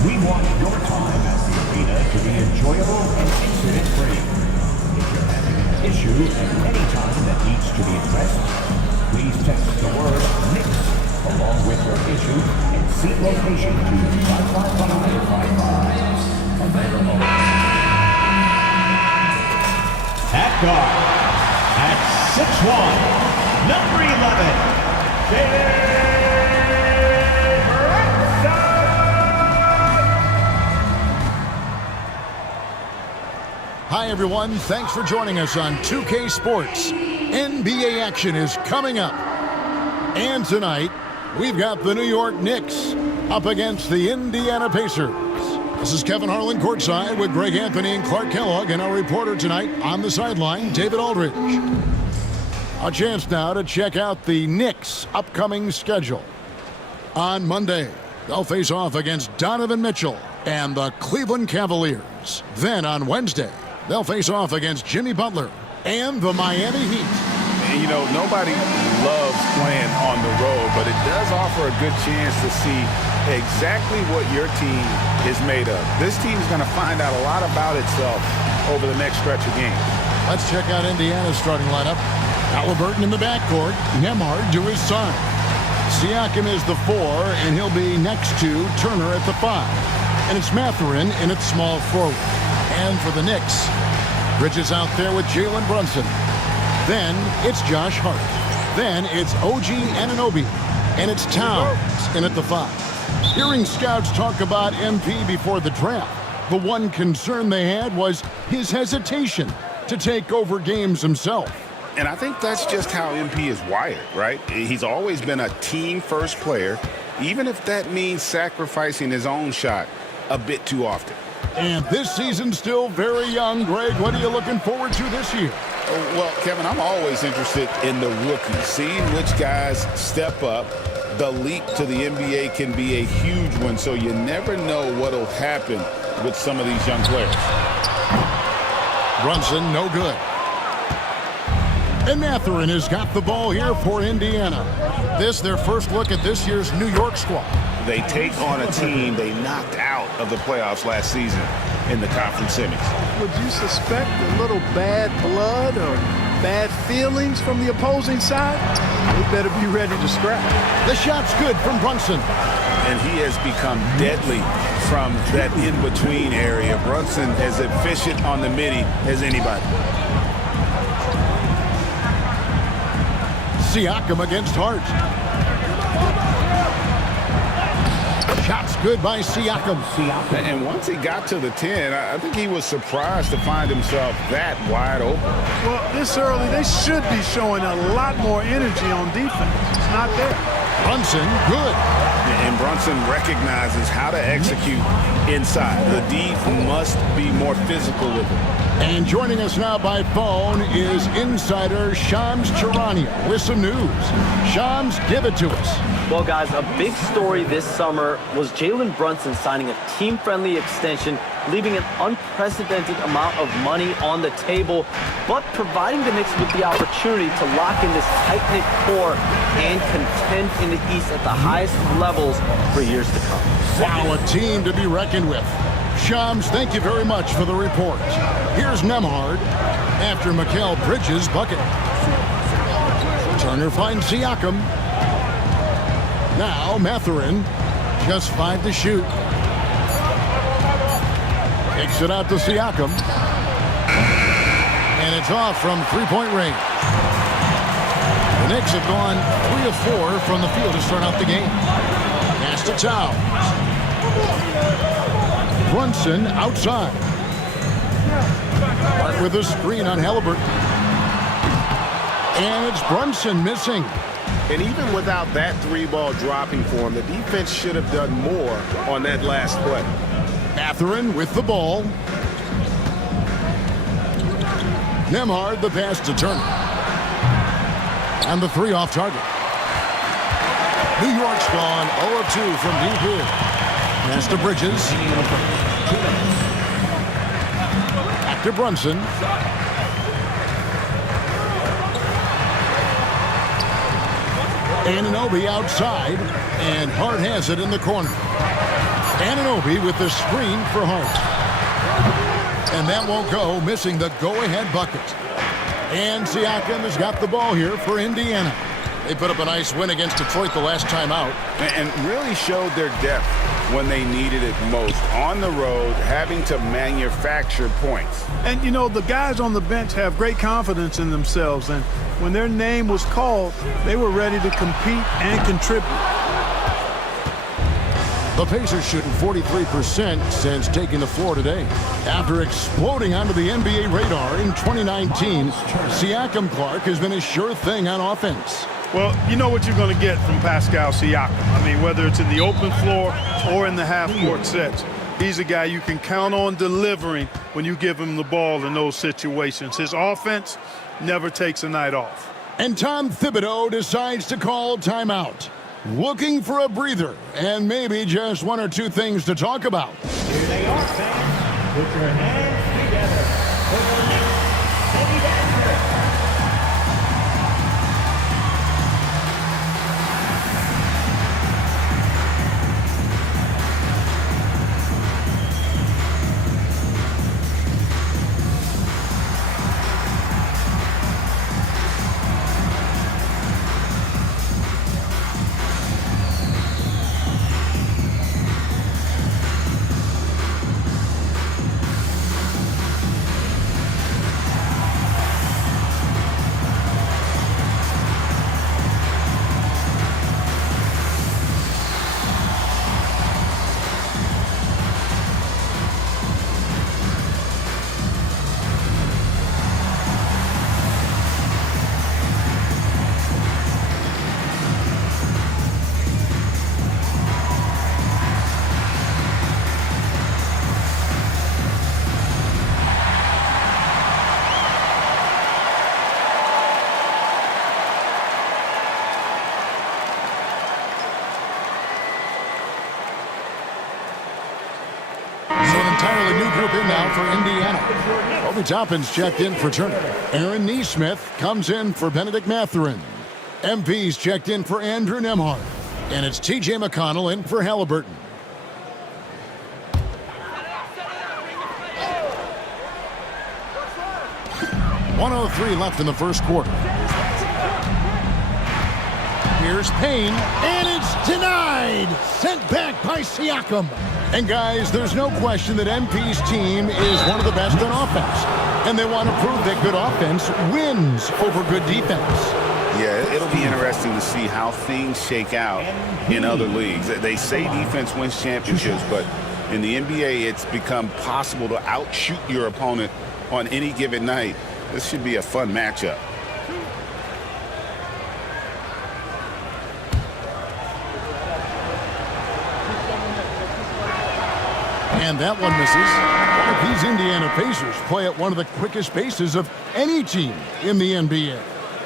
We want your time at the arena to be enjoyable and incident-free. If you're having an issue at any time that needs to be addressed, please text the word Knicks along with your issue and seat location to 55555. Available. At guard, at 6'1", number 11, Jalen Hi, everyone. Thanks for joining us on 2K Sports. NBA action is coming up. And tonight, we've got the New York Knicks up against the Indiana Pacers. This is Kevin Harlan courtside with Greg Anthony and Clark Kellogg, and our reporter tonight on the sideline, David Aldridge. A chance now to check out the Knicks' upcoming schedule. On Monday, they'll face off against Donovan Mitchell and the Cleveland Cavaliers. Then on Wednesday, they'll face off against Jimmy Butler and the Miami Heat. And, you know, nobody loves playing on the road, but it does offer a good chance to see exactly what your team is made of. This team is going to find out a lot about itself over the next stretch of games. Let's check out Indiana's starting lineup. Halliburton in the backcourt, Nembhard to his side. Siakam is the 4, and he'll be next to Turner at the 5. And it's Mathurin in its small forward. And for the Knicks, Bridges out there with Jalen Brunson. Then it's Josh Hart. Then it's OG Anunoby. And it's Towns in at the 5. Hearing scouts talk about MP before the draft, the one concern they had was his hesitation to take over games himself. And I think that's just how MP is wired, right? He's always been a team-first player, even if that means sacrificing his own shot a bit too often. And this season's still very young. Greg, what are you looking forward to this year? Well, Kevin, I'm always interested in the rookies, seeing which guys step up. The leap to the NBA can be a huge one, so you never know what will happen with some of these young players. Brunson, no good. And Mathurin has got the ball here for Indiana. This their first look at this year's New York squad. They take on a team they knocked out of the playoffs last season in the conference semis. Would you suspect a little bad blood or bad feelings from the opposing side? They better be ready to scrap. The shot's good from Brunson. And he has become deadly from that in-between area. Brunson as efficient on the midi as anybody. Siakam against Hart. Shot's good by Siakam. And once he got to the 10, I think he was surprised to find himself that wide open. Well, this early, they should be showing a lot more energy on defense. It's not there. Brunson, good. And Brunson recognizes how to execute inside. The D must be more physical with him. And joining us now by phone is insider Shams Charania with some news. Shams, give it to us. Well, guys, a big story this summer was Jalen Brunson signing a team-friendly extension, leaving an unprecedented amount of money on the table, but providing the Knicks with the opportunity to lock in this tight-knit core and contend in the East at the highest levels for years to come. Wow, a team to be reckoned with. Shams, thank you very much for the report. Here's Nembhard after Mikal Bridges' bucket. Turner finds Siakam. Now Mathurin, just 5 to shoot. Takes it out to Siakam. And it's off from three-point range. The Knicks have gone 3 of 4 from the field to start out the game. Pass to Towns. Brunson outside. With a screen on Halliburton. And it's Brunson missing. And even without that 3-ball dropping for him, the defense should have done more on that last play. Mathurin with the ball. Nembhard the pass to Turner. And the 3 off target. New York's gone 0 of 2 from deep here. Pass to Bridges. Back to Brunson. Anunoby outside, and Hart has it in the corner. Anunoby with the screen for Hart. And that won't go, missing the go-ahead bucket. And Siakam has got the ball here for Indiana. They put up a nice win against Detroit the last time out. And really showed their depth when they needed it most. On the road, having to manufacture points. And, you know, the guys on the bench have great confidence in themselves. And when their name was called, they were ready to compete and contribute. The Pacers shooting 43% since taking the floor today. After exploding onto the NBA radar in 2019, Siakam Clark has been a sure thing on offense. Well, you know what you're going to get from Pascal Siakam. I mean, whether it's in the open floor or in the half-court sets, he's a guy you can count on delivering when you give him the ball in those situations. His offense never takes a night off. And Tom Thibodeau decides to call timeout. Looking for a breather and maybe just 1 or 2 things to talk about. Here they are, fans. Put your hands together for the Knicks City Dancer. Entirely new group in now for Indiana. Obi Toppin's checked in for Turner. Aaron Nesmith comes in for Benedict Mathurin. MP's checked in for Andrew Nembhard. And it's T.J. McConnell in for Halliburton. .103 left in the first quarter. Here's Payne, and it's denied! Sent back by Siakam. And guys, there's no question that MP's team is one of the best on offense. And they want to prove that good offense wins over good defense. Yeah, it'll be interesting to see how things shake out in other leagues. They say defense wins championships, but in the NBA, it's become possible to outshoot your opponent on any given night. This should be a fun matchup. And that one misses. These Indiana Pacers play at one of the quickest paces of any team in the NBA.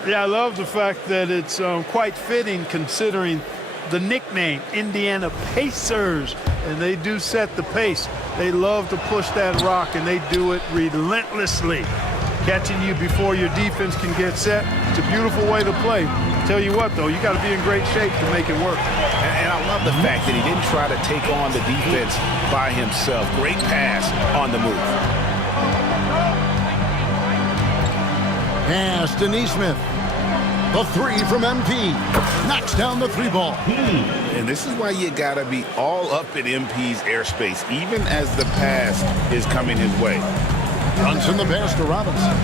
Yeah, I love the fact that it's quite fitting considering the nickname, Indiana Pacers. And they do set the pace. They love to push that rock, and they do it relentlessly. Catching you before your defense can get set. It's a beautiful way to play. Tell you what, though, you got to be in great shape to make it work. And I love the fact that he didn't try to take on the defense by himself. Great pass on the move. Pass to Nesmith. The 3 from MP. Knocks down the 3 ball. And this is why you got to be all up in MP's airspace, even as the pass is coming his way. Brunson the pass to Robinson.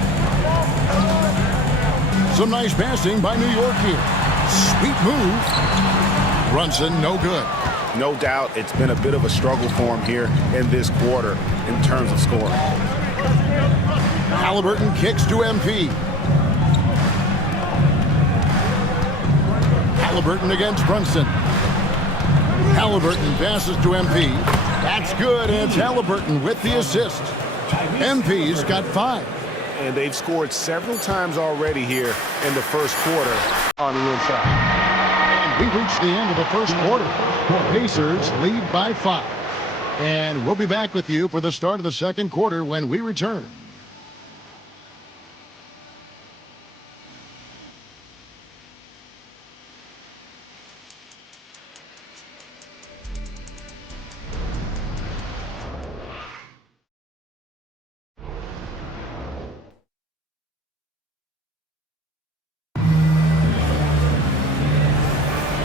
Some nice passing by New York here. Sweet move. Brunson, no good. No doubt it's been a bit of a struggle for him here in this quarter in terms of scoring. Halliburton kicks to MP. Halliburton against Brunson. Halliburton passes to MP. That's good, and it's Halliburton with the assist. MP's got 5. And they've scored several times already here in the first quarter on the inside. And we've reached the end of the first quarter. The Pacers lead by 5. And we'll be back with you for the start of the second quarter when we return.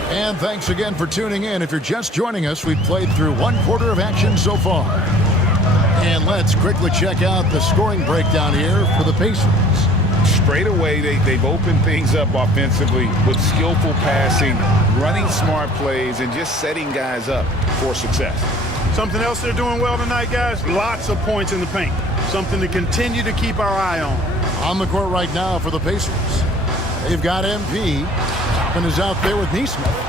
And thanks again for tuning in. If you're just joining us, we've played through 1 quarter of action so far. And let's quickly check out the scoring breakdown here for the Pacers. Straight away, they've opened things up offensively with skillful passing, running smart plays, and just setting guys up for success. Something else they're doing well tonight, guys, lots of points in the paint. Something to continue to keep our eye on. On the court right now for the Pacers, they've got MP. Toppin is out there with Neesmith.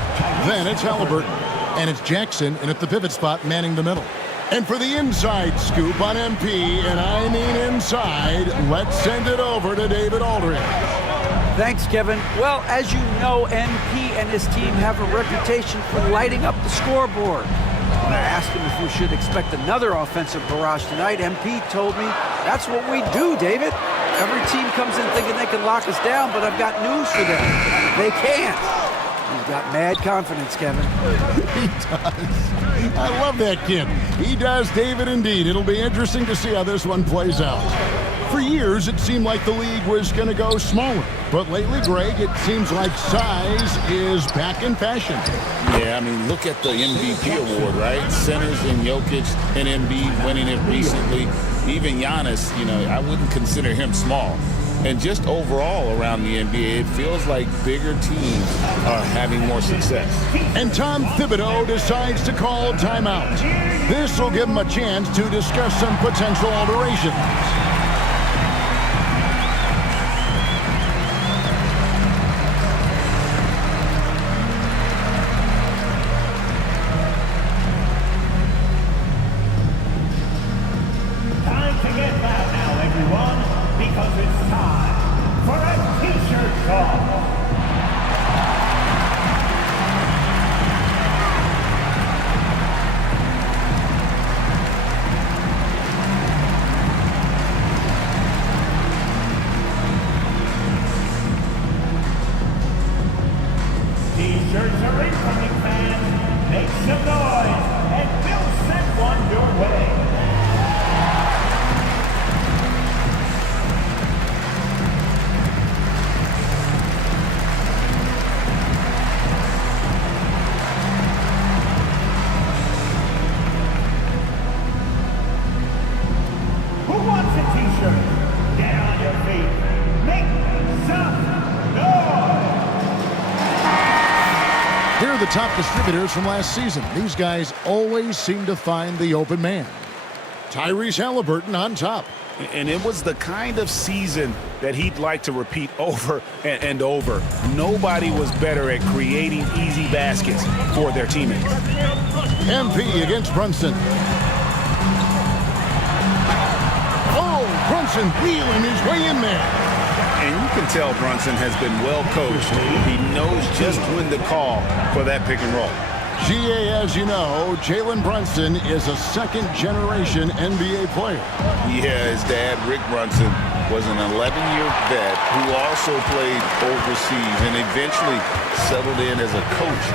Then it's Halliburton. And it's Jackson in at the pivot spot manning the middle. And for the inside scoop on MP, and I mean inside, let's send it over to David Aldridge. Thanks, Kevin. Well, as you know, MP and his team have a reputation for lighting up the scoreboard. When I asked him if we should expect another offensive barrage tonight, MP told me, that's what we do, David. Every team comes in thinking they can lock us down, but I've got news for them. They can't. He's got mad confidence, Kevin. He does. I love that kid. He does, David, indeed. It'll be interesting to see how this one plays out. For years, it seemed like the league was going to go smaller. But lately, Greg, it seems like size is back in fashion. Yeah, I mean, look at the MVP award, right? Centers and Jokic and Embiid winning it recently. Even Giannis, I wouldn't consider him small. And just overall around the NBA, it feels like bigger teams are having more success. And Tom Thibodeau decides to call timeout. This will give him a chance to discuss some potential alterations. Time to get back now, everyone, because it's time for a t-shirt draw. T-shirts are incoming, fans. Make some noise, and we'll send one your way. Who wants a t-shirt? Get on your feet. Make some noise. Here are the top distributors from last season. These guys always seem to find the open man. Tyrese Halliburton on top. And it was the kind of season that he'd like to repeat over and over. Nobody was better at creating easy baskets for their teammates. MP against Brunson. Oh, Brunson wheeling his way in there. And you can tell Brunson has been well coached. He knows just when to call for that pick and roll. GA, as you know, Jalen Brunson is a second-generation NBA player. Yeah, his dad, Rick Brunson, was an 11-year vet who also played overseas and eventually settled in as a coach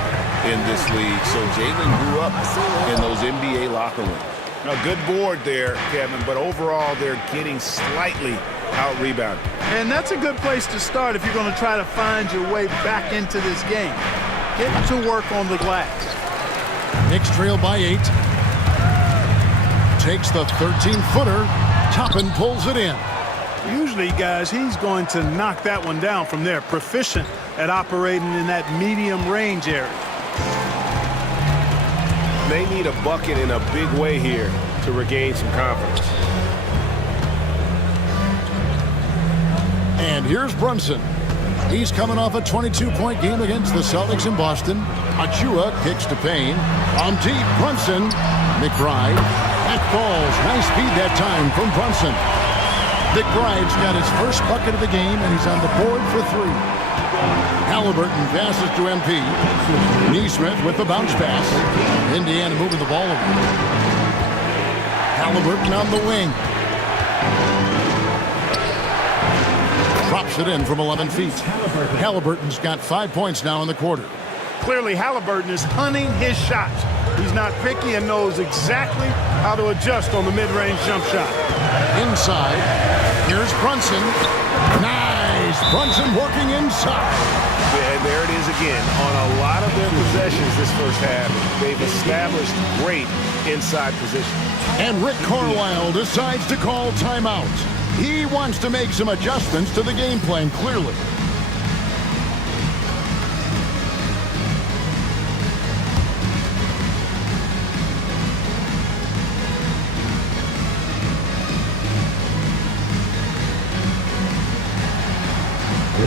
in this league. So Jalen grew up in those NBA locker rooms. A good board there, Kevin, but overall they're getting slightly out-rebounded. And that's a good place to start if you're going to try to find your way back into this game. Get to work on the glass. Knicks trail by 8. Takes the 13-footer. Toppin pulls it in. Usually, guys, he's going to knock that one down from there. Proficient at operating in that medium range area. They need a bucket in a big way here to regain some confidence. And here's Brunson. He's coming off a 22-point game against the Celtics in Boston. Achua kicks to Payne. From deep, Brunson. McBride. That falls. Nice speed that time from Brunson. McBride's got his first bucket of the game, and he's on the board for 3. Halliburton passes to MP. Neesmith with the bounce pass. Indiana moving the ball over. Halliburton on the wing. Drops it in from 11 feet. Halliburton's got 5 points now in the quarter. Clearly, Halliburton is hunting his shots. He's not picky and knows exactly how to adjust on the mid-range jump shot. Inside, here's Brunson. Nice! Brunson working inside. And there it is again. On a lot of their possessions this first half, they've established great inside position. And Rick Carlisle decides to call timeout. He wants to make some adjustments to the game plan, clearly.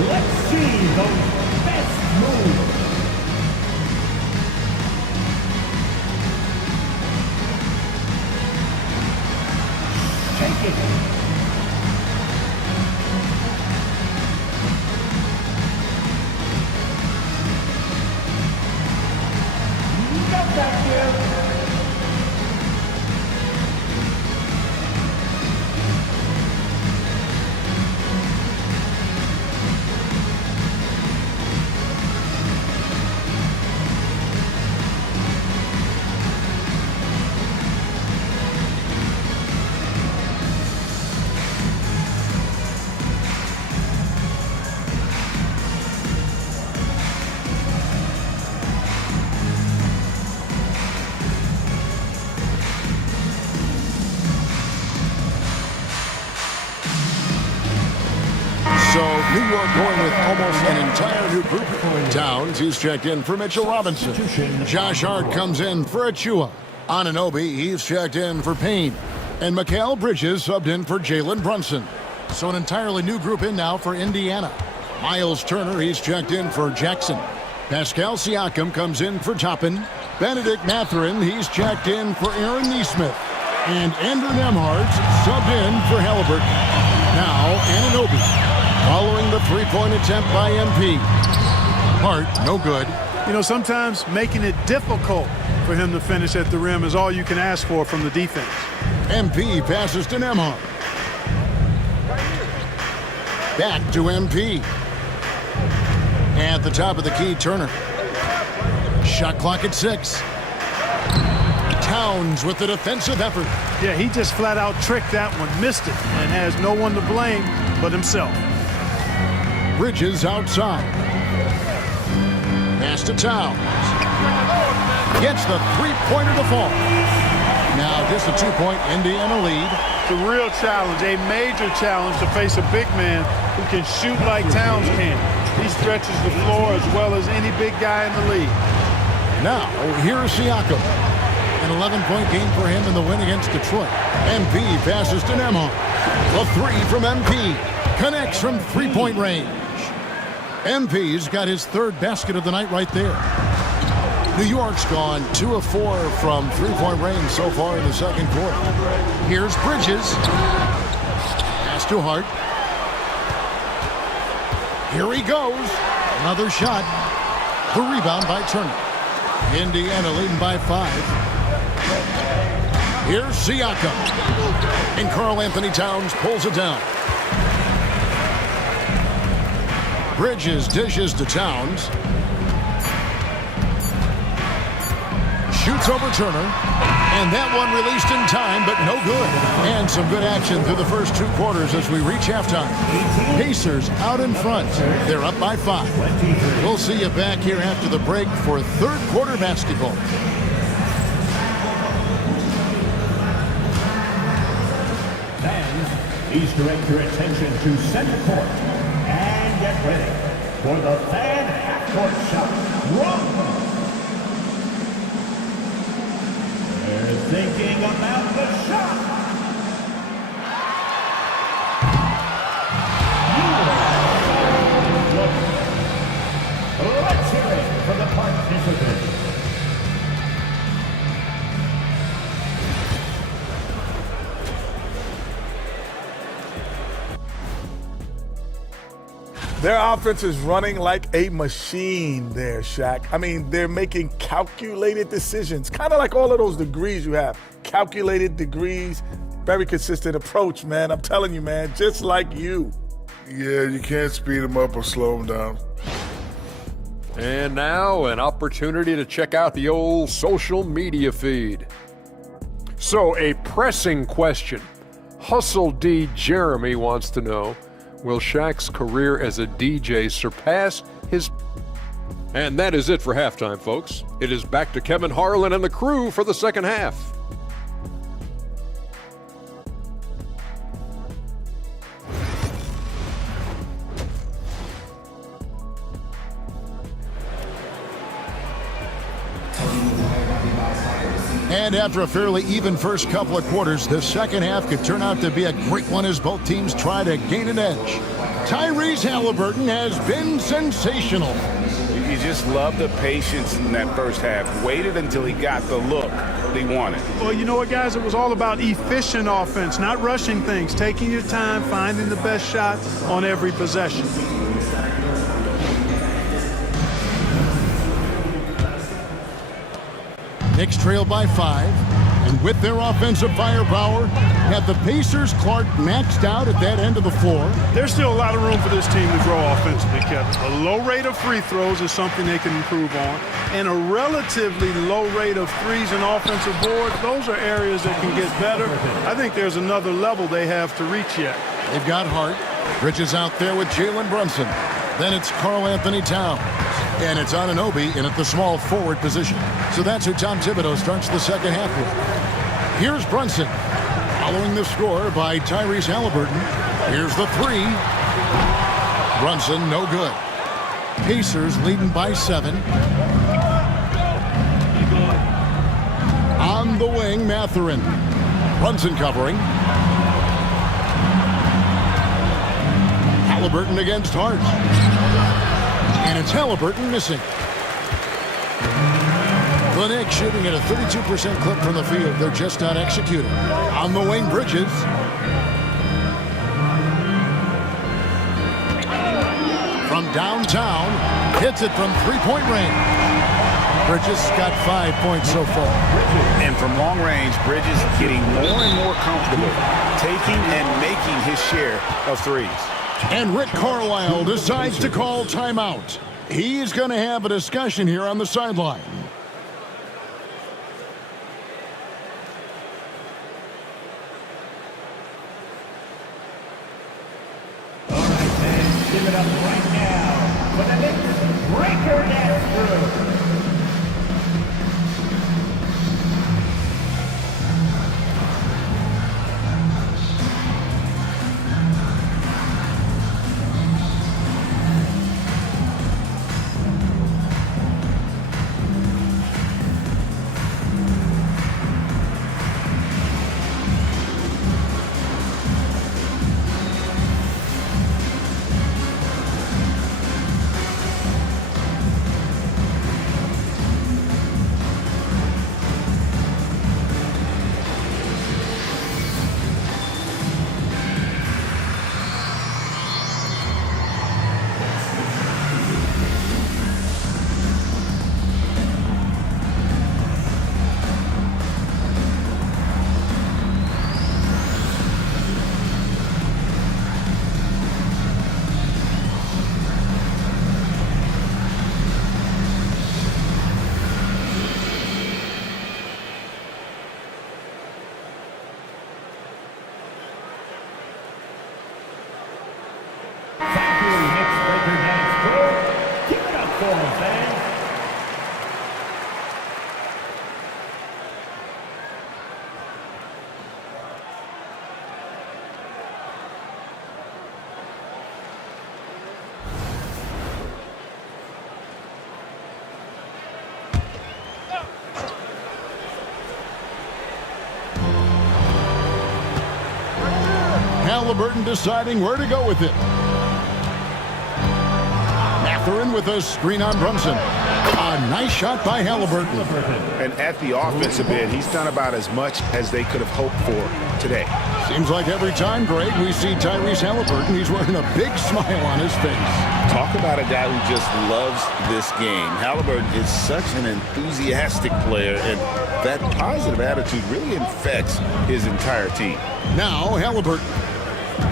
Let's see those best moves. Take it. Got that here. So New York going with almost an entire new group. Towns, he's checked in for Mitchell Robinson. Josh Hart comes in for Achua. Anunoby, he's checked in for Payne. And Mikal Bridges subbed in for Jalen Brunson. So an entirely new group in now for Indiana. Miles Turner, he's checked in for Jackson. Pascal Siakam comes in for Toppin. Benedict Mathurin, he's checked in for Aaron Neesmith. And Andrew Nembhard subbed in for Halliburton. Now Anunoby, following the three-point attempt by MP. Hart, no good. You know, sometimes making it difficult for him to finish at the rim is all you can ask for from the defense. MP passes to Nembhard. Back to MP. At the top of the key, Turner. Shot clock at 6. Towns with the defensive effort. Yeah, he just flat out tricked that one, missed it, and has no one to blame but himself. Bridges outside. Pass to Towns. Gets the three-pointer to fall. Now just a 2-point Indiana lead. It's a real challenge, a major challenge to face a big man who can shoot like Towns can. He stretches the floor as well as any big guy in the league. Now, here's Siakam. An 11-point game for him in the win against Detroit. MP passes to Nembhard. A 3 from MP. Connects from three-point range. MP's got his third basket of the night right there. New York's gone 2 of 4 from three-point range so far in the second quarter. Here's Bridges. Pass to Hart. Here he goes. Another shot. The rebound by Turner. Indiana leading by 5. Here's Siakam. And Karl Anthony Towns pulls it down. Bridges dishes to Towns. Shoots over Turner. And that one released in time, but no good. And some good action through the first 2 quarters as we reach halftime. Pacers out in front. They're up by 5. We'll see you back here after the break for third quarter basketball. Fans, please direct your attention to center court and get ready for the fan half-court shot. Run! They're thinking about the shot. Let's hear it for the participants. Their offense is running like a machine there, Shaq. I mean, they're making calculated decisions, kind of like all of those degrees you have. Calculated degrees, very consistent approach, man. I'm telling you, man, just like you. Yeah, you can't speed them up or slow them down. And now an opportunity to check out the old social media feed. So a pressing question. Hustle D. Jeremy wants to know, will Shaq's career as a DJ surpass his... And that is it for halftime, folks. It is back to Kevin Harlan and the crew for the second half. And after a fairly even first couple of quarters, the second half could turn out to be a great one as both teams try to gain an edge. Tyrese Halliburton has been sensational. You just love the patience in that first half. Waited until he got the look he wanted. Well, you know what, guys? It was all about efficient offense, not rushing things, taking your time, finding the best shot on every possession. Knicks trail by 5, and with their offensive firepower, have the Pacers Clark maxed out at that end of the floor. There's still a lot of room for this team to grow offensively, Kevin. A low rate of free throws is something they can improve on, and a relatively low rate of threes and offensive boards, those are areas that can get better. I think there's another level they have to reach yet. They've got Hart. Bridges out there with Jalen Brunson. Then it's Karl Anthony Towns. And it's Anunoby in at the small forward position. So that's who Tom Thibodeau starts the second half with. Here's Brunson. Following the score by Tyrese Halliburton. Here's the three. Brunson, no good. Pacers leading by 7. On the wing, Mathurin. Brunson covering. Halliburton against Hart. And it's Halliburton missing. The Knicks shooting at a 32% clip from the field. They're just not executing. On the wing, Bridges. From downtown, hits it from three-point range. Bridges got 5 points so far. And from long range, Bridges getting more and more comfortable, taking and making his share of threes. And Rick Carlisle decides to call timeout. He's going to have a discussion here on the sideline. All right, fans, give it up right now for the Knicks breaker dance crew. Halliburton deciding where to go with it. Mathurin with a screen on Brunson. A nice shot by Halliburton. And at the offensive end, he's done about as much as they could have hoped for today. Seems like every time, Greg, we see Tyrese Halliburton, he's wearing a big smile on his face. Talk about a guy who just loves this game. Halliburton is such an enthusiastic player, and that positive attitude really infects his entire team. Now Halliburton,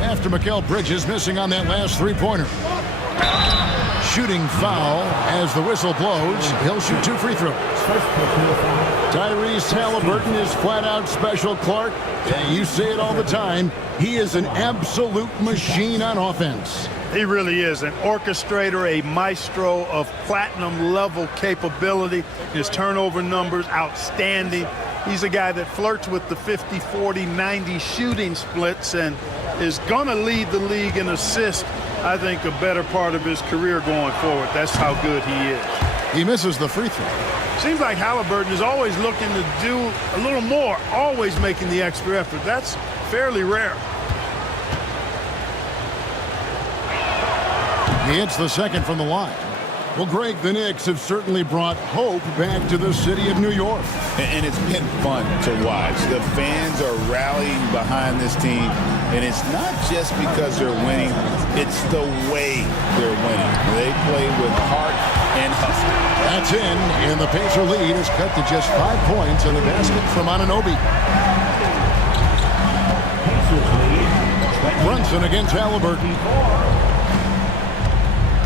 after Mikal Bridges missing on that last three-pointer. Shooting foul as the whistle blows. He'll shoot 2 free throws. Tyrese Halliburton is flat-out special, Clark. You say it all the time. He is an absolute machine on offense. He really is an orchestrator, a maestro of platinum-level capability. His turnover numbers, outstanding. He's a guy that flirts with the 50, 40, 90 shooting splits and is going to lead the league in assists, I think, a better part of his career going forward. That's how good he is. He misses the free throw. Seems like Halliburton is always looking to do a little more, always making the extra effort. That's fairly rare. He hits the second from the line. Well, Greg, the Knicks have certainly brought hope back to the city of New York. And it's been fun to watch. The fans are rallying behind this team, and it's not just because they're winning, it's the way they're winning. They play with heart and hustle. That's in, and the Pacer lead is cut to just 5 points on the basket from Anunoby. Brunson against Halliburton.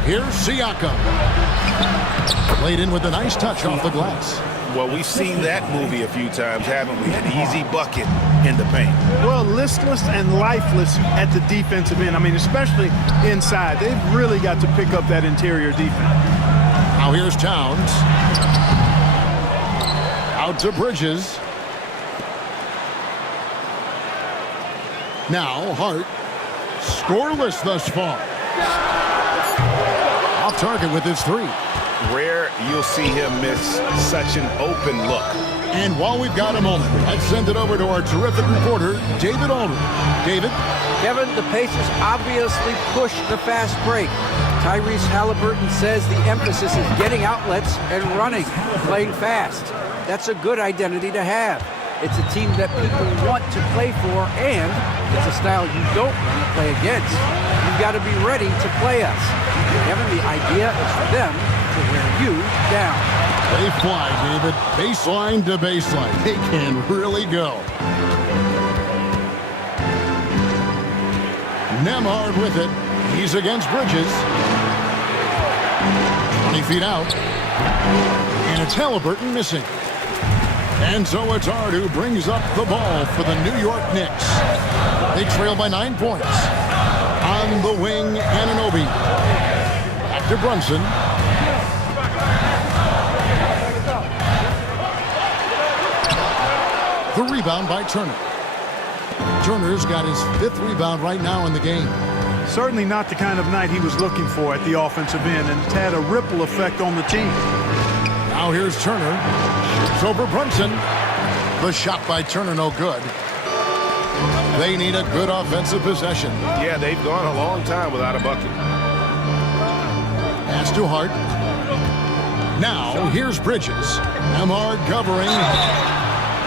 Here's Siakam. Played in with a nice touch off the glass. Well, we've seen that movie a few times, haven't we? An easy bucket in the paint. Well, listless and lifeless at the defensive end. I mean, especially inside. They've really got to pick up that interior defense. Now here's Towns. Out to Bridges. Now Hart. Scoreless thus far. Off target with his 3. Rare you'll see him miss such an open look. And while we've got a moment, let's send it over to our terrific reporter, David Aldridge. David? Kevin, the Pacers obviously pushed the fast break. Tyrese Halliburton says the emphasis is getting outlets and running, playing fast. That's a good identity to have. It's a team that people want to play for, and it's a style you don't want to play against. You've got to be ready to play us. Kevin, the idea is for them to wear you down. They fly, David. Baseline to baseline. They can really go. Nembhard with it. He's against Bridges. 20 feet out. And it's Halliburton missing. And so it's Hart who brings up the ball for the New York Knicks. They trail by 9 points. On the wing, Anunoby. Back to Brunson. The rebound by Turner. Turner's got his 5th rebound right now in the game. Certainly not the kind of night he was looking for at the offensive end, and it's had a ripple effect on the team. Now here's Turner. It's over Brunson. The shot by Turner no good. They need a good offensive possession. Yeah, they've gone a long time without a bucket. Pass to Hart. Now here's Bridges. Nembhard covering.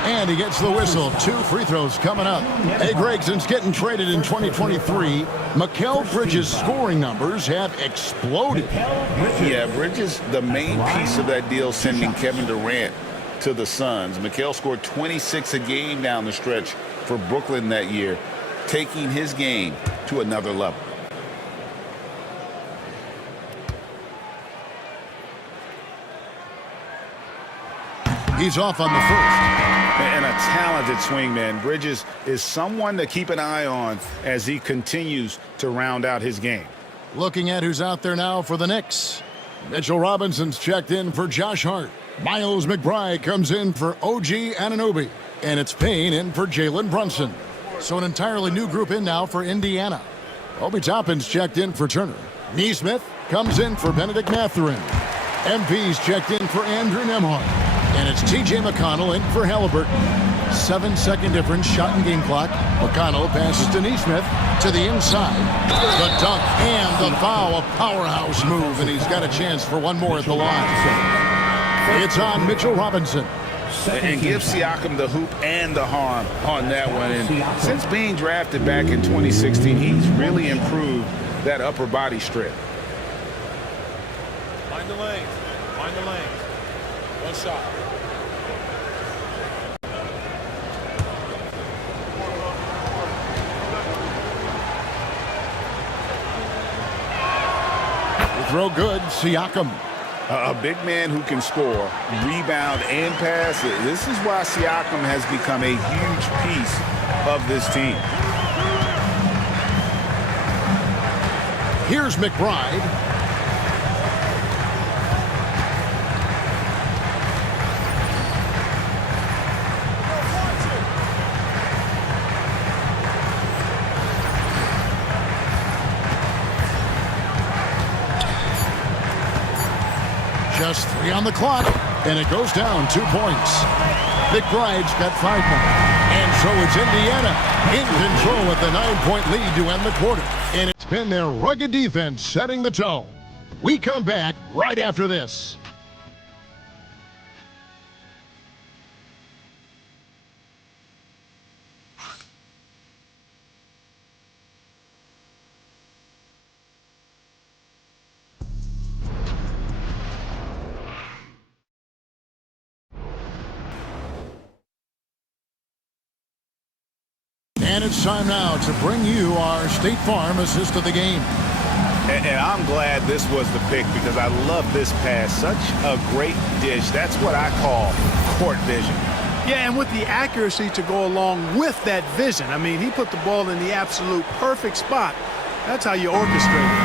And he gets the whistle. 2 free throws coming up. Hey, Greg, since getting traded in 2023, Mikal Bridges' scoring numbers have exploded. Yeah, Bridges, the main piece of that deal, sending Kevin Durant to the Suns. Mikal scored 26 a game down the stretch for Brooklyn that year, taking his game to another level. He's off on the first. And a talented swingman. Bridges is someone to keep an eye on as he continues to round out his game. Looking at who's out there now for the Knicks. Mitchell Robinson's checked in for Josh Hart. Miles McBride comes in for OG Anunoby. And it's Payne in for Jalen Brunson. So an entirely new group in now for Indiana. Obi Toppin's checked in for Turner. Nesmith comes in for Benedict Mathurin. MP's checked in for Andrew Nembhard. And it's T.J. McConnell in for Halliburton. 7-second difference, shot and game clock. McConnell passes to Neesmith to the inside. The dunk and the foul, a powerhouse move, and he's got a chance for one more at the line. It's on Mitchell Robinson. And give Siakam the hoop and the harm on that one. And since being drafted back in 2016, he's really improved that upper body strip. Find the lane. Find the lane. One shot. Throw good, Siakam. A big man who can score, rebound, and pass. This is why Siakam has become a huge piece of this team. Here's McBride. Just 3 on the clock, and it goes down 2 points. McBride's got 5 more. And so it's Indiana in control with the 9-point lead to end the quarter. And it's been their rugged defense setting the tone. We come back right after this. And it's time now to bring you our State Farm assist of the game. And I'm glad this was the pick because I love this pass. Such a great dish. That's what I call court vision. Yeah, and with the accuracy to go along with that vision. I mean, he put the ball in the absolute perfect spot. That's how you orchestrate it.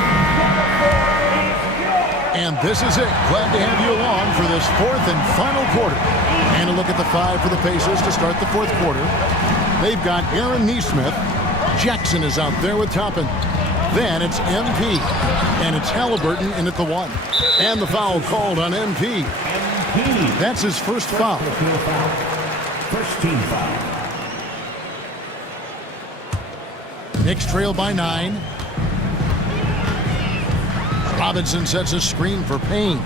And this is it. Glad to have you along for this 4th and final quarter. And a look at the 5 for the Pacers to start the 4th quarter. They've got Aaron Neesmith. Jackson is out there with Toppin. Then it's MP. And it's Halliburton in at the 1. And the foul called on MP. That's his first foul. First team foul. Knicks trail by 9. Robinson sets a screen for Payne.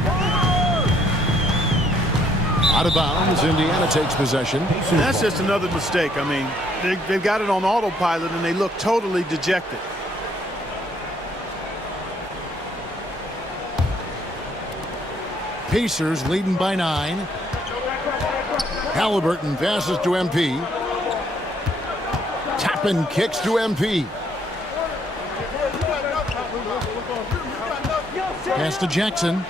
Out of bounds, Indiana takes possession. And that's just another mistake. I mean, they've got it on autopilot, and they look totally dejected. Pacers leading by 9. Halliburton passes to MP. Toppin kicks to MP. Pass to Jackson.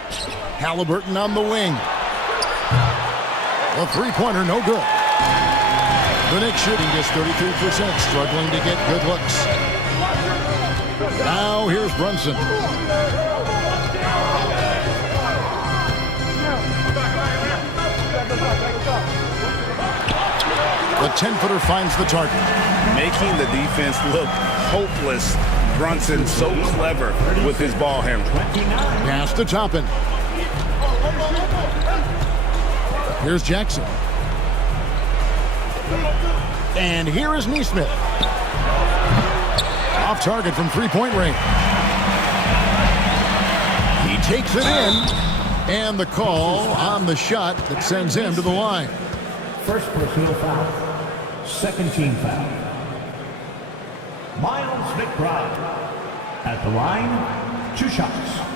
Halliburton on the wing. A 3-pointer, no good. The Knicks shooting just 33%, struggling to get good looks. Now here's Brunson. The 10-footer finds the target. Making the defense look hopeless. Brunson so clever with his ball handling. Pass to Toppin. Here's Jackson. And here is Neesmith. Off target from 3-point range. He takes it in. And the call on the shot that sends him to the line. First personal foul. Second team foul. Miles McBride. At the line, 2 shots.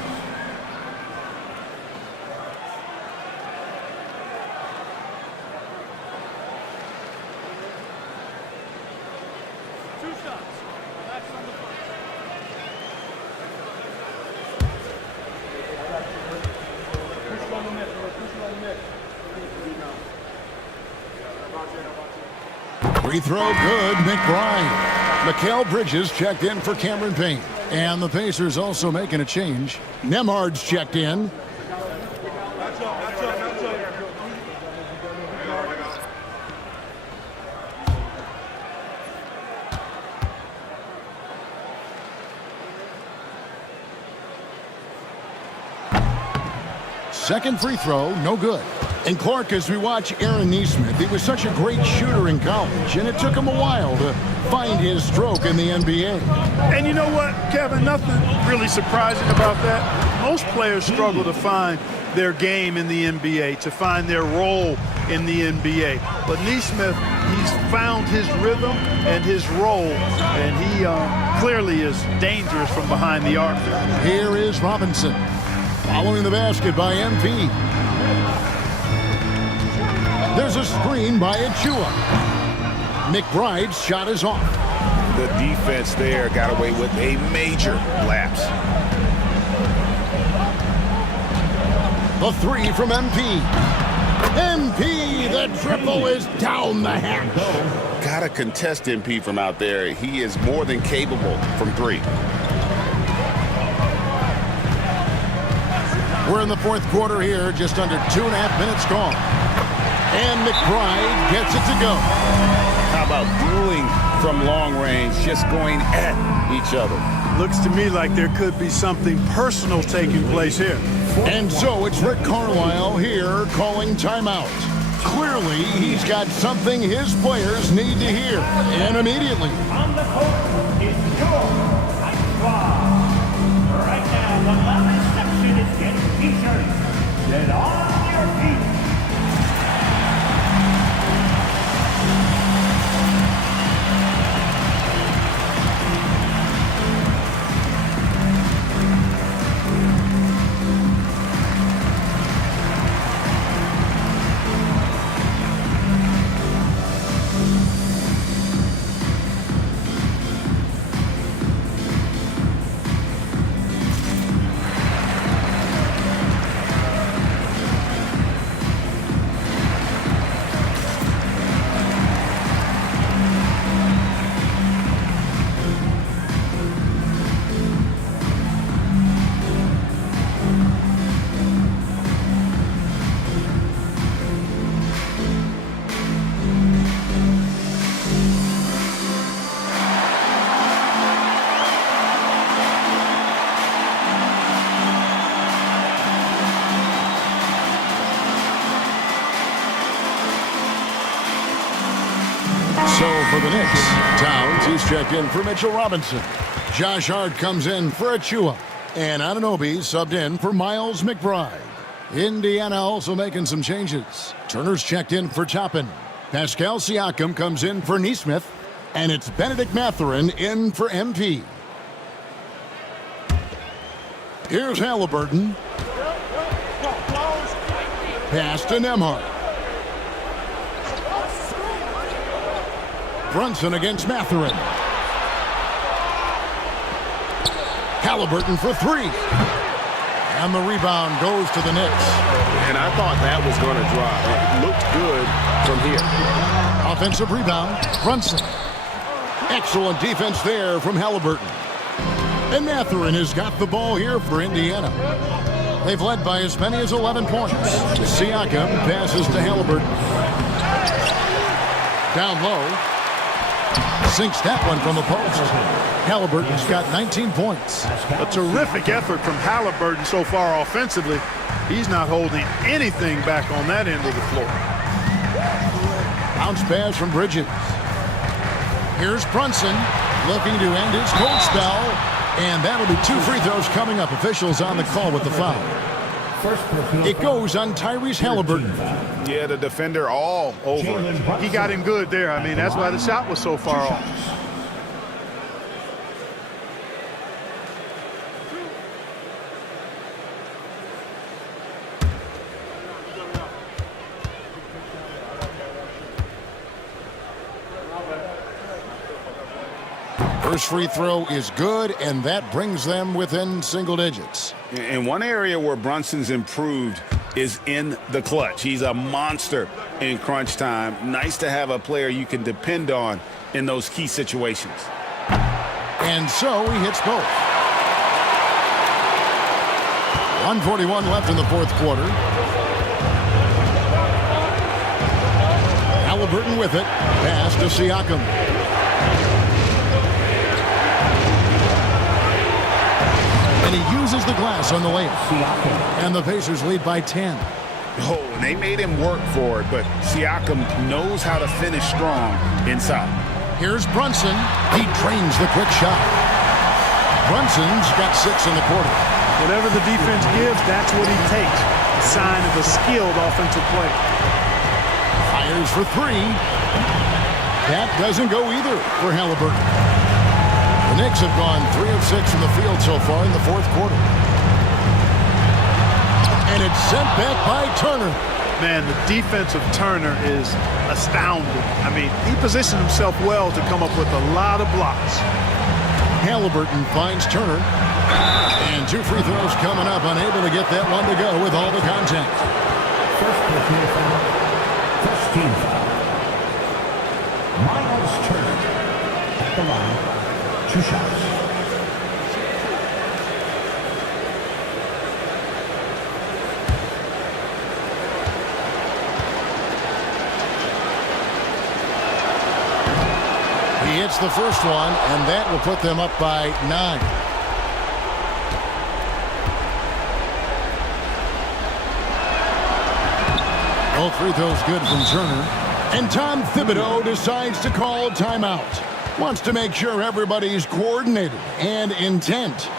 Free throw good, McBride. Mikal Bridges checked in for Cameron Payne. And the Pacers also making a change. Nembhard's checked in. Second free throw, no good. And Clark, as we watch Aaron Nesmith, he was such a great shooter in college, and it took him a while to find his stroke in the NBA. And you know what, Kevin, nothing really surprising about that. Most players struggle to find their game in the NBA, to find their role in the NBA. But Nesmith, he's found his rhythm and his role, and he clearly is dangerous from behind the arc. Here is Robinson, following the basket by MP. There's a screen by Achua. McBride's shot is off. The defense there got away with a major lapse. The three from MP. MP, the triple is down the hatch. Got to contest MP from out there. He is more than capable from three. We're in the fourth quarter here, just under 2.5 minutes gone. And McBride gets it to go. How about dueling from long range, just going at each other? Looks to me like there could be something personal taking place here. And so it's Rick Carlisle here calling timeout. Clearly, he's got something his players need to hear, and immediately. On the court is your right now, the loudest section is getting t-shirts. Get on your feet. So for the Knicks, Towns, he's checked in for Mitchell Robinson. Josh Hart comes in for Achua. And Anunoby subbed in for Miles McBride. Indiana also making some changes. Turner's checked in for Toppin. Pascal Siakam comes in for Nesmith. And it's Benedict Mathurin in for MP. Here's Halliburton. Pass to Nembhard. Brunson against Mathurin. Halliburton for three. And the rebound goes to the Knicks. And I thought that was going to drop. It looked good from here. Offensive rebound, Brunson. Excellent defense there from Halliburton. And Mathurin has got the ball here for Indiana. They've led by as many as 11 points. Siakam passes to Halliburton. Down low. Sinks that one from the post. Halliburton's got 19 points. A terrific effort from Halliburton so far offensively. He's not holding anything back on that end of the floor. Bounce pass from Bridges. Here's Brunson looking to end his cold spell. And that'll be 2 free throws coming up. Officials on the call with the foul. It goes on Tyrese Halliburton. Yeah, the defender all over. He got him good there. I mean, that's why the shot was so far off. First free throw is good, and that brings them within single digits. And one area where Brunson's improved is in the clutch. He's a monster in crunch time. Nice to have a player you can depend on in those key situations. And so he hits both. 1:41 left in the fourth quarter. Halliburton with it. Pass to Siakam. And he uses the glass on the layup. And the Pacers lead by 10. Oh, and they made him work for it, but Siakam knows how to finish strong inside. Here's Brunson. He drains the quick shot. Brunson's got 6 in the quarter. Whatever the defense gives, that's what he takes. A sign of a skilled offensive player. Fires for 3. That doesn't go either for Halliburton. The Knicks have gone 3 of 6 from the field so far in the fourth quarter. And it's sent back by Turner. Man, the defense of Turner is astounding. I mean, he positioned himself well to come up with a lot of blocks. Halliburton finds Turner. And 2 free throws coming up, unable to get that one to go with all the contact. First personal foul. First team foul. Miles Turner at the line. 2 shots. He hits the first one, and that will put them up by 9. All free throws good from Turner. And Tom Thibodeau decides to call timeout. Wants to make sure everybody's coordinated and intent.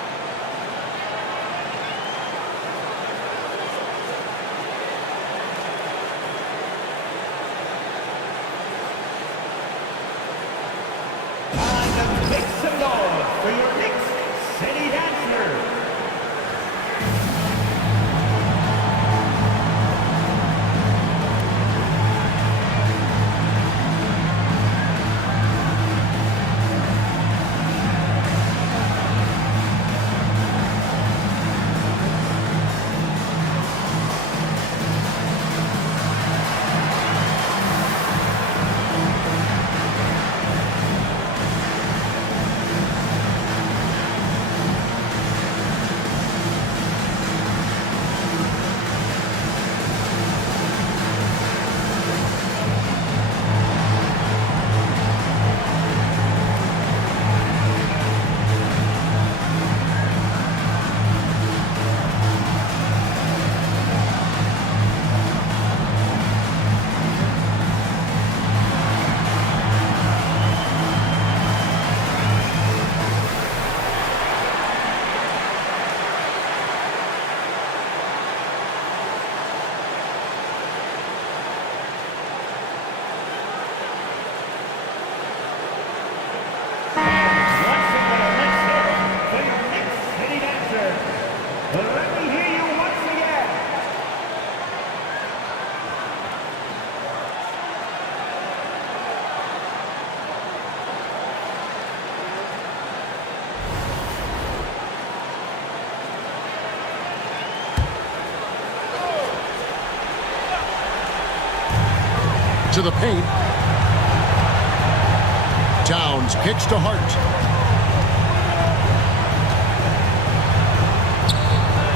Make some noise for your Knicks City Dancers. Let me hear you once again. To the paint. Towns kicks to Hart.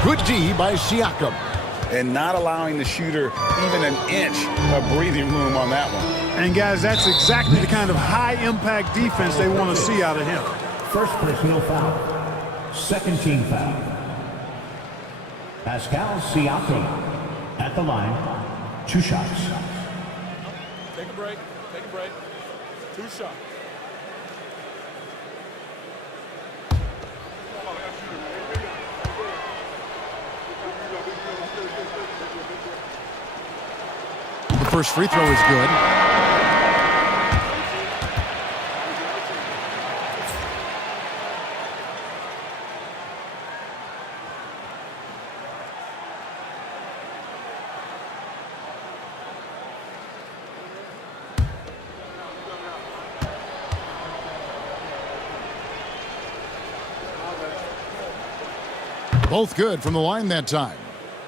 Good D by Siakam. And not allowing the shooter even an inch of breathing room on that one. And guys, that's exactly the kind of high-impact defense they want to see out of him. First personal foul. Second team foul. Pascal Siakam at the line. 2 shots. Take a break. Take a break. 2 shots. The first free throw is good. Both good from the line that time.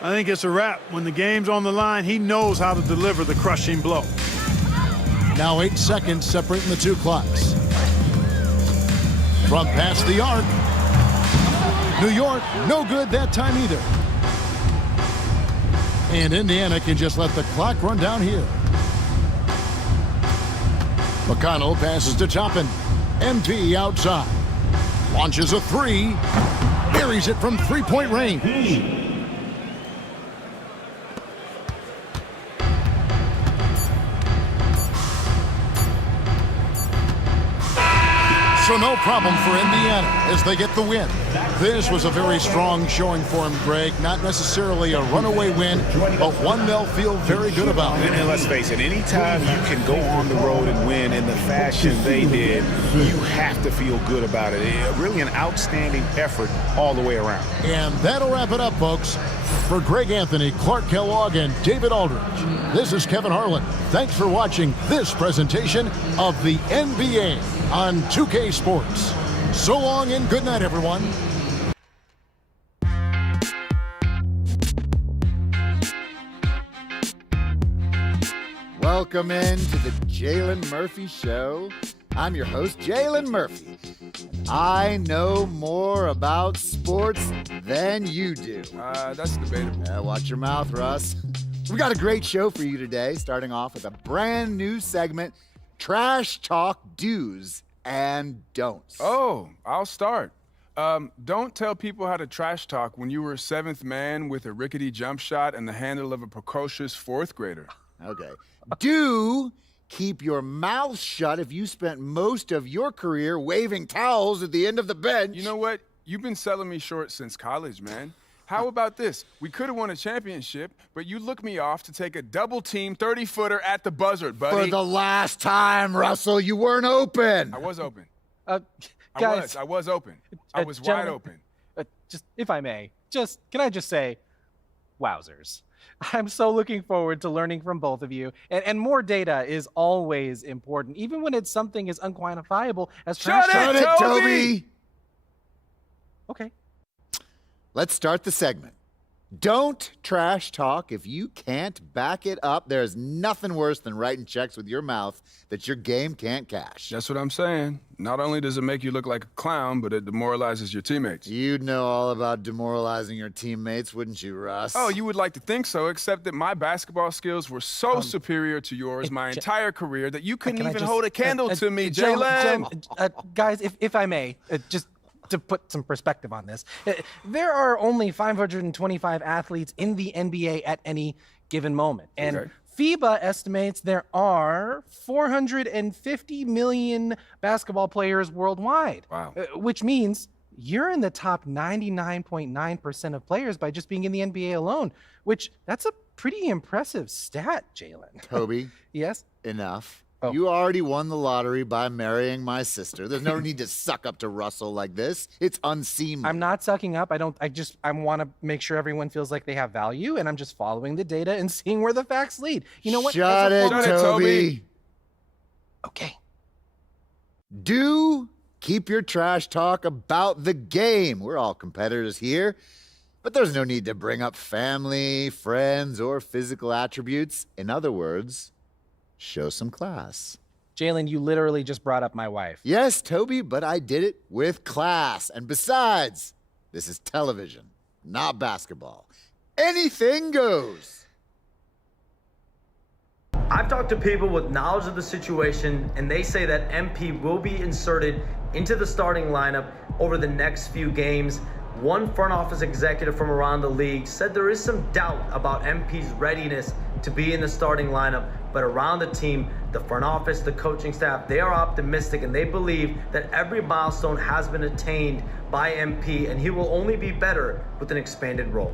I think it's a wrap. When the game's on the line, he knows how to deliver the crushing blow. Now 8 seconds separating the 2 clocks. From past the arc. New York, no good that time either. And Indiana can just let the clock run down here. McConnell passes to Toppin. MP outside. Launches a 3. Buries it from 3-point range. So no problem for Indiana as they get the win. This was a very strong showing for him, Greg. Not necessarily a runaway win, but one they'll feel very good about. And let's face it, anytime you can go on the road and win in the fashion they did, you have to feel good about it. Really an outstanding effort all the way around. And that'll wrap it up, folks. For Greg Anthony, Clark Kellogg, and David Aldridge, this is Kevin Harlan. Thanks for watching this presentation of the NBA on 2K Sports. So long and good night, everyone. Welcome in to the Jalen Murphy Show. I'm your host, Jalen Murphy. I know more about sports than you do. That's debatable. Watch your mouth, Russ. We got a great show for you today, starting off with a brand new segment, Trash Talk Do's and Don'ts. Oh, I'll start. Don't tell people how to trash talk when you were seventh man with a rickety jump shot and the handle of a precocious fourth grader. Okay. Do keep your mouth shut if you spent most of your career waving towels at the end of the bench. You know what? You've been selling me short since college, man. How about this? We could have won a championship, but you looked me off to take a double-team 30-footer at the buzzard, buddy. For the last time, Russell, you weren't open. I was open. Guys, I was open. I was wide open. Just, if I may, can I just say, wowzers. I'm so looking forward to learning from both of you. And more data is always important, even when it's something as unquantifiable as trash talk. Shut it, Toby! Okay. Let's start the segment. Don't trash talk if you can't back it up. There's nothing worse than writing checks with your mouth that your game can't cash. That's what I'm saying. Not only does it make you look like a clown, but it demoralizes your teammates. You'd know all about demoralizing your teammates, wouldn't you, Russ? Oh, you would like to think so, except that my basketball skills were so superior to yours my entire career that you couldn't even hold a candle to me, Jalen. Guys, if I may, just to put some perspective on this, there are only 525 athletes in the NBA at any given moment. And FIBA estimates there are 450 million basketball players worldwide. Wow. Which means you're in the top 99.9% of players by just being in the NBA alone, that's a pretty impressive stat, Jalen. Toby. Yes? Enough. Oh. You already won the lottery by marrying my sister. There's no need to suck up to Russell like this. It's unseemly. I'm not sucking up. I want to make sure everyone feels like they have value, and I'm just following the data and seeing where the facts lead. You know what? Shut it, Toby. Okay. Do keep your trash talk about the game. We're all competitors here, but there's no need to bring up family, friends, or physical attributes. In other words, show some class. Jalen, you literally just brought up my wife. Yes, Toby, but I did it with class. And besides, this is television, not basketball. Anything goes. I've talked to people with knowledge of the situation, and they say that MP will be inserted into the starting lineup over the next few games. One front office executive from around the league said there is some doubt about MP's readiness to be in the starting lineup, but around the team, the front office, the coaching staff, they are optimistic and they believe that every milestone has been attained by MP and he will only be better with an expanded role.